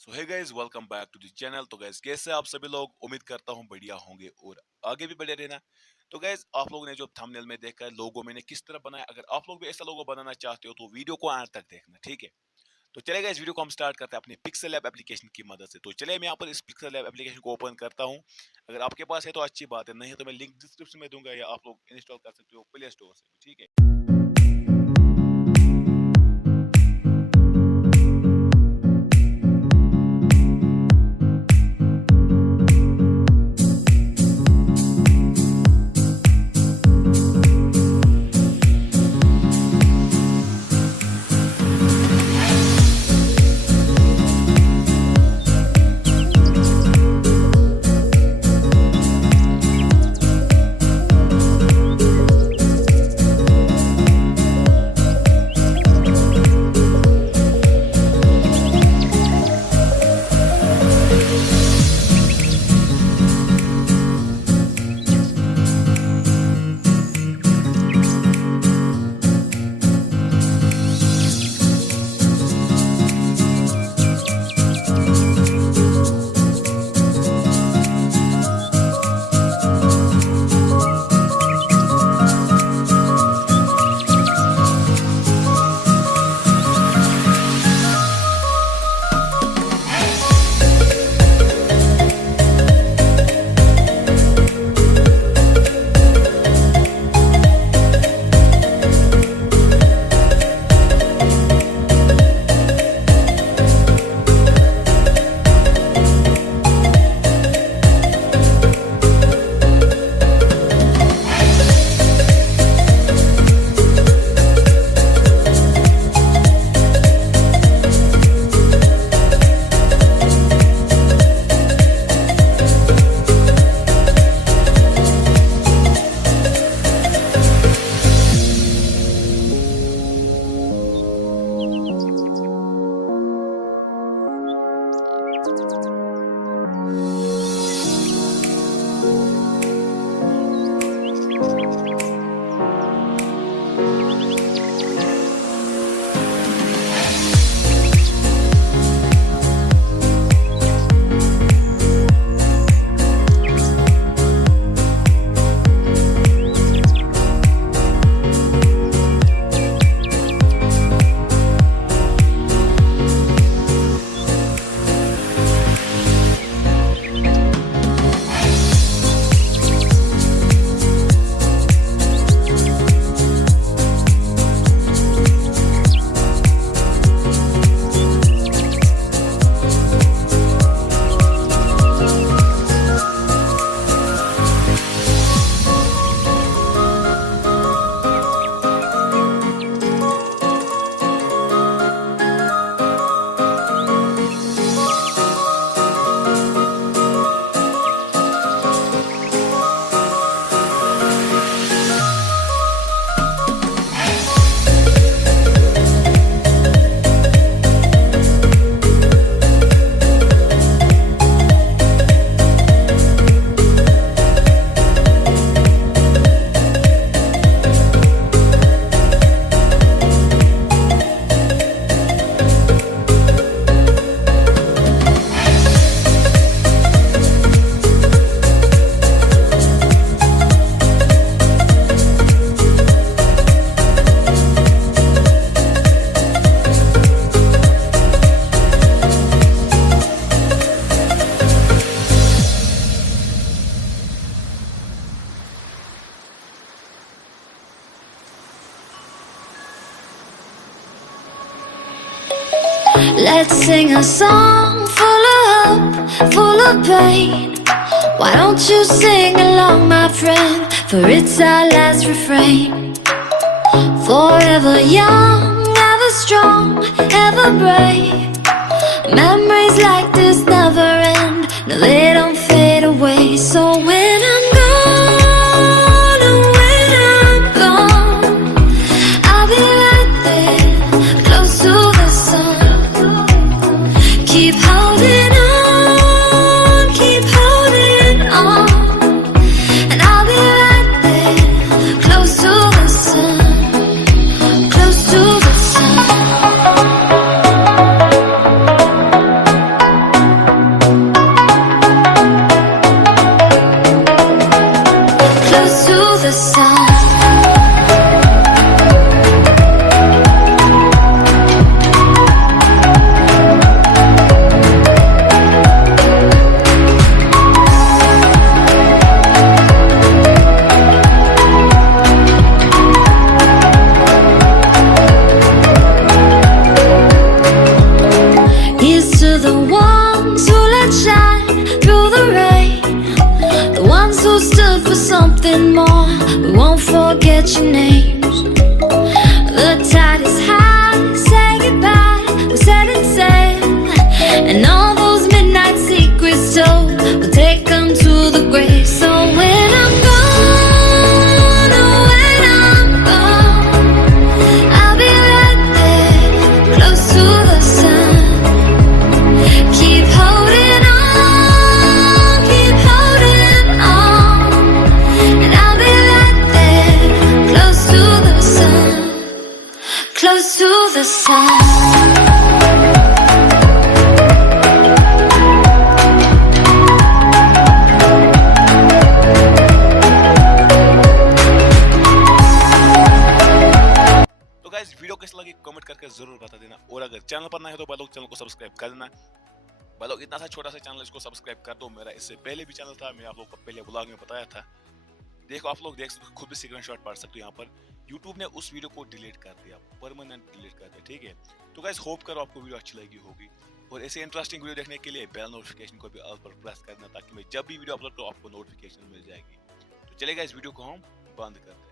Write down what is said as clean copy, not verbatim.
So hey guys, welcome back to the channel. तो guys, कैसे आप सभी लोग? उम्मीद करता हूँ बढ़िया होंगे और आगे भी बढ़िया रहना। तो गाइस, आप लोगों ने जो थंबनेल में देखा है, लोगो मैंने किस तरह बनाया, अगर आप लोग भी ऐसा लोगो बनाना चाहते हो तो वीडियो को अंत तक देखना, ठीक है। तो चलेगा, इस वीडियो को हम स्टार्ट करते हैं अपने पिक्सेलैब एप्लीकेशन की मदद से। तो चलिए, मैं यहाँ पर इस पिक्सेलैब एप्लीकेशन को ओपन करता हूँ। अगर आपके पास है तो अच्छी बात है, नहीं है तो मैं लिंक डिस्क्रिप्शन में दूंगा या आप लोग इंस्टॉल कर सकते हो प्ले स्टोर से, ठीक है। Let's sing a song full of hope, full of pain. Why don't you sing along, my friend? For it's our last refrain. Forever young, ever strong, ever brave. Memories like this never end. No, they don't fade away. So when I'm gone, and when I'm gone, I'll be right there, close to the sun. Keep holding on, keep holding on, and I'll be right there, close to the sun, close to the sun. forget your names. The tide is high, say goodbye, we set it sail. And all those midnight secrets told, we'll take them to the grave. So when I'm gone, oh when I'm gone, I'll be right there, close to the sun. Keep holding on, and I'll be right there, close to the sun, close to the sun. तो guys video कैसा लगी कमेंट करके जरूर बता देना, और अगर चैनल पर नए हो तो भाई लोग चैनल को सब्सक्राइब कर देना। भाई लोग इतना सा छोटा सा चैनल, इसको सब्सक्राइब कर दो। मेरा इससे पहले भी चैनल था, मैं आप लोग को पहले व्लॉग में बताया था। देखो आप लोग देख सकते हो, खुद भी स्क्रीनशॉट पढ़ सकते हो। यहाँ पर YouTube ने उस वीडियो को डिलीट कर दिया, परमानेंट डिलीट कर दिया, ठीक है। तो गाइस होप करो आपको वीडियो अच्छी लगी होगी, और ऐसे इंटरेस्टिंग वीडियो देखने के लिए बेल नोटिफिकेशन को भी ऑल पर प्रेस करना, ताकि मैं जब भी वीडियो अपलोड करूँ आपको नोटिफिकेशन मिल जाएगी। तो चलेगा इस वीडियो को हम बंद करते हैं।